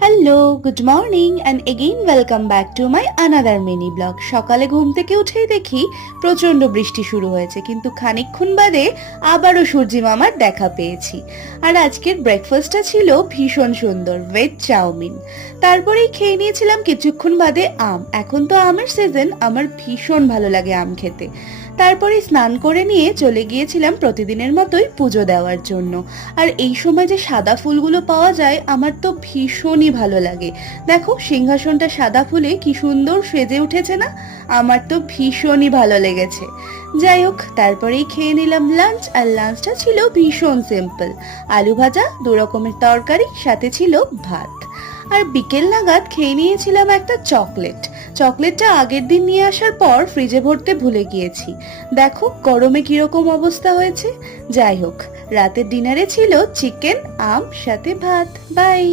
Hello, good morning and again welcome back to my another mini blog. সকালে ঘুম থেকে উঠেই দেখি প্রচণ্ড বৃষ্টি শুরু হয়েছে, কিন্তু খানিকক্ষণ বাদে আবারও সূর্যি মামার দেখা পেয়েছি। আর আজকের ব্রেকফাস্টটা ছিল ভীষণ সুন্দর, ভেজ চাউমিন। তারপরেই খেয়ে নিয়েছিলাম কিছুক্ষণ বাদে আম। এখন তো আমের সিজন, আমার ভীষণ ভালো লাগে আম খেতে। তারপরে স্নান করে নিয়ে চলে গিয়েছিলাম প্রতিদিনের মতোই পুজো দেওয়ার জন্য। আর এই সময় যে সাদা ফুলগুলো পাওয়া যায় আমার তো ভীষণই ভালো লাগে। দেখো সিংহাসনটা সাদা ফুলে কি সুন্দর সেজে উঠেছে না? আমার তো ভীষণই ভালো লেগেছে। যাই হোক, তারপরেই খেয়ে নিলাম লাঞ্চ। আর লাঞ্চটা ছিল ভীষণ সিম্পল, আলু ভাজা, 2 রকমের তরকারি, সাথে ছিল ভাত। আর বিকেল নাগাদ খেয়ে নিয়েছিলাম একটা চকলেটটা আগের দিন নিয়ে আসার পর ফ্রিজে ভরতে ভুলে গিয়েছি। দেখো গরমে কিরকম অবস্থা হয়েছে। যাই হোক, রাতের ডিনারে ছিল চিকেন, আম, সাথে ভাত। বাই।